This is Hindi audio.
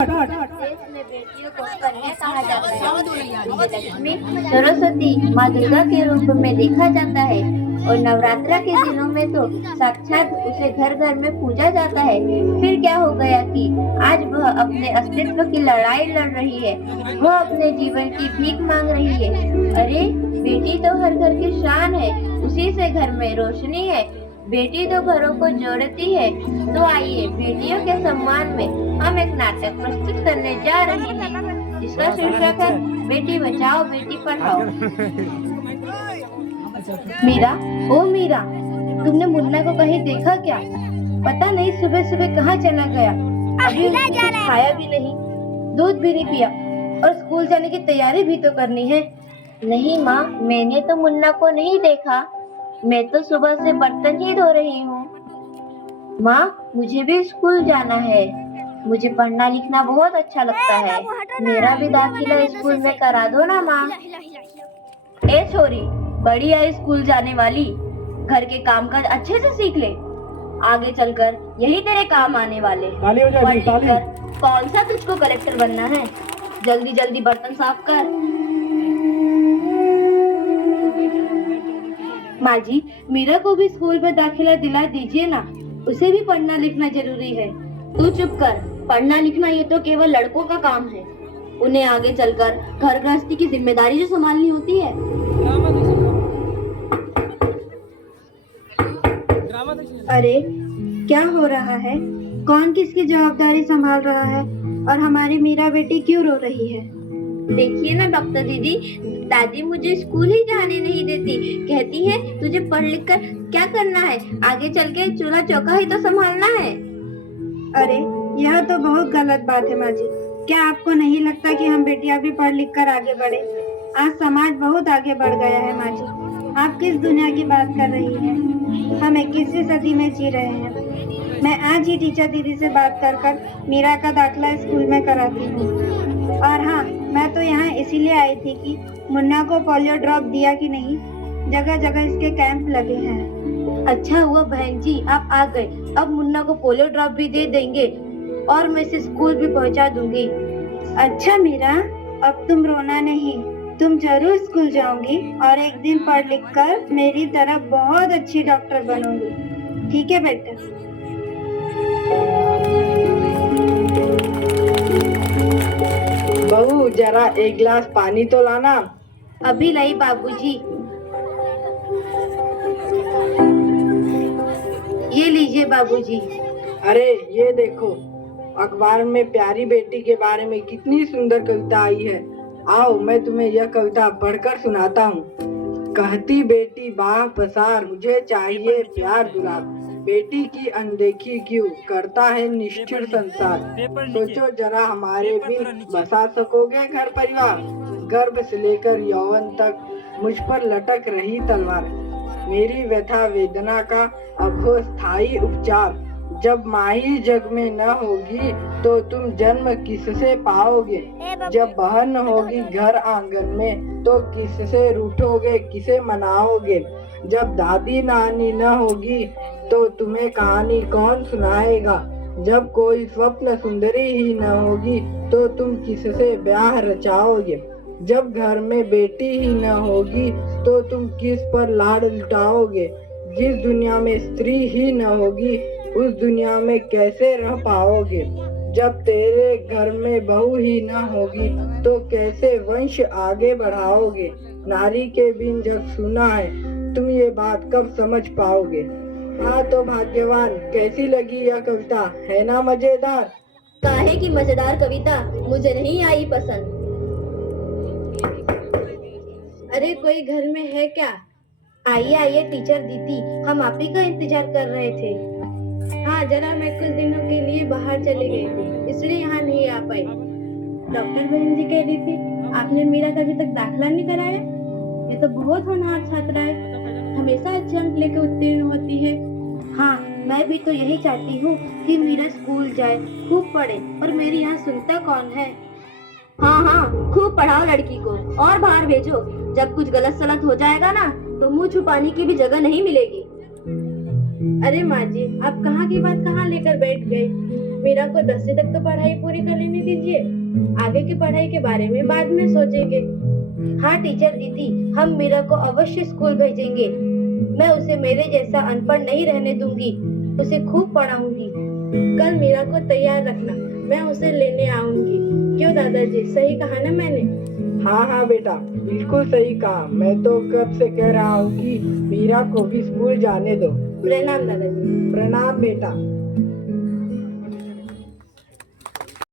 देश में बेटियों को कन्या कहा जाता है। लक्ष्मी सरस्वती माँ दुर्गा के रूप में देखा जाता है और नवरात्रा के दिनों में तो साक्षात उसे घर घर में पूजा जाता है। फिर क्या हो गया कि आज वह अपने अस्तित्व की लड़ाई लड़ रही है, वह अपने जीवन की भीख मांग रही है। अरे बेटी तो हर घर की शान है, उसी से घर में रोशनी है। बेटी तो घरों को जोड़ती है। तो आइए बेटियों के सम्मान में हम एक नाटक प्रस्तुत करने जा रहे हैं जिसका शीर्षक है बेटी बचाओ बेटी पढ़ाओ। मीरा, ओ मीरा, तुमने मुन्ना को कहीं देखा क्या? पता नहीं सुबह सुबह कहाँ चला गया। अभी उसने कुछ खाया भी नहीं, दूध भी नहीं पिया और स्कूल जाने की तैयारी भी तो करनी है। नहीं माँ, मैंने तो मुन्ना को नहीं देखा। मैं तो सुबह से बर्तन ही धो रही हूँ। माँ, मुझे भी स्कूल जाना है। मुझे पढ़ना लिखना बहुत अच्छा लगता है। मेरा भी दाखिला स्कूल में करा दो ना माँ। ए छोरी, बड़ी आई स्कूल जाने वाली, घर के काम काज अच्छे से सीख ले। आगे चलकर यही तेरे काम आने वाले। पढ़ लिख कर कौन सा तुझको कलेक्टर बनना है? जल्दी जल्दी बर्तन साफ कर। माँ जी, मीरा को भी स्कूल में दाखिला दिला दीजिए ना, उसे भी पढ़ना लिखना जरूरी है। तू चुप कर, पढ़ना लिखना ये तो केवल लड़कों का काम है। उन्हें आगे चलकर घर गृहस्थी की जिम्मेदारी जो संभालनी होती है। अरे क्या हो रहा है? कौन किसकी जवाबदारी संभाल रहा है और हमारी मीरा बेटी क्यों रो रही है? देखिए ना डॉक्टर दीदी, दादी मुझे स्कूल ही जाने नहीं देती। कहती है तुझे पढ़ लिख कर क्या करना है, आगे चल के चूल्हा चौका ही तो संभालना है। अरे यह तो बहुत गलत बात है माँ जी। क्या आपको नहीं लगता कि हम बेटियां भी पढ़ लिख कर आगे बढ़े? आज समाज बहुत आगे बढ़ गया है माँ जी। आप किस दुनिया की बात कर रही हैं? हम 21वीं सदी में जी रहे हैं। मैं आज ही टीचर दीदी से बात कर मीरा का दाखिला स्कूल में कराती हूँ। और हाँ, मैं तो यहाँ इसीलिए आई थी कि मुन्ना को पोलियो ड्रॉप दिया कि नहीं। जगह जगह इसके कैंप लगे हैं। अच्छा हुआ बहन जी आप आ गए। अब मुन्ना को पोलियो ड्रॉप भी दे देंगे और मैं इसे स्कूल भी पहुँचा दूंगी। अच्छा मीरा, अब तुम रोना नहीं, तुम जरूर स्कूल जाओगी और एक दिन पढ़ लिख कर मेरी तरह बहुत अच्छी डॉक्टर बनोगी। ठीक है बेटा? बहू, जरा एक गिलास पानी तो लाना। अभी लाई बाबूजी। ये लीजिए बाबूजी। अरे ये देखो, अखबार में प्यारी बेटी के बारे में कितनी सुंदर कविता आई है। आओ मैं तुम्हें यह कविता पढ़कर सुनाता हूँ। कहती बेटी बाह पसार, मुझे चाहिए प्यार दुलार। बेटी की अनदेखी क्यों करता है निष्ठुर संसार। सोचो जरा हमारे बीच बसा सकोगे घर परिवार। गर्भ से लेकर यौवन तक मुझ पर लटक रही तलवार। मेरी व्यथा वेदना का अब हो स्थायी उपचार। जब माही जग में न होगी तो तुम जन्म किससे पाओगे। जब बहन होगी घर आंगन में तो किससे रूठोगे, किसे मनाओगे। जब दादी नानी न होगी तो तुम्हें कहानी कौन सुनाएगा। जब कोई स्वप्न सुंदरी ही न होगी तो तुम किससे ब्याह रचाओगे। जब घर में बेटी ही न होगी तो तुम किस पर लाड लुटाओगे। जिस दुनिया में स्त्री ही न होगी उस दुनिया में कैसे रह पाओगे। जब तेरे घर में बहू ही न होगी तो कैसे वंश आगे बढ़ाओगे। नारी के बिन जग सुना है, तुम ये बात कब समझ पाओगे। हाँ तो भाग्यवान, कैसी लगी यह कविता, है ना मजेदार? काहे की मजेदार कविता मुझे नहीं आई पसंद। अरे कोई घर में है क्या? आइए आइए टीचर दीदी, हम आप ही का इंतजार कर रहे थे। हाँ जरा मैं कुछ दिनों के लिए बाहर चले गई इसलिए यहाँ नहीं आ पाई। डॉक्टर बहन जी कह रही थी आपने मीरा का अभी तक दाखिला नहीं कराया। ये तो बहुत होनहार छात्रा है, हमेशा अच्छे अंक लेकर उत्तीर्ण होती है। हाँ मैं भी तो यही चाहती हूँ कि मीरा स्कूल जाए, खूब पढ़े और मेरी यहाँ सुनता कौन है। हाँ हाँ खूब पढ़ाओ लड़की को और बाहर भेजो। जब कुछ गलत सलत हो जाएगा ना तो मुंह छुपाने की भी जगह नहीं मिलेगी। अरे माँ जी, आप कहाँ की बात कहाँ लेकर बैठ गए। मीरा को 10वीं तक तो पढ़ाई पूरी कर लेने दीजिए, आगे की पढ़ाई के बारे में बाद में सोचेंगे। हाँ टीचर दीदी, हम मीरा को अवश्य स्कूल भेजेंगे। मैं उसे मेरे जैसा अनपढ़ नहीं रहने दूंगी, उसे खूब पढ़ाऊंगी। कल मीरा को तैयार रखना, मैं उसे लेने आऊंगी। क्यों दादाजी, सही कहा ना मैंने? हाँ हाँ बेटा, बिल्कुल सही कहा। मैं तो कब से कह रहा हूँ कि मीरा को भी स्कूल जाने दो। प्रणाम दादाजी। प्रणाम बेटा।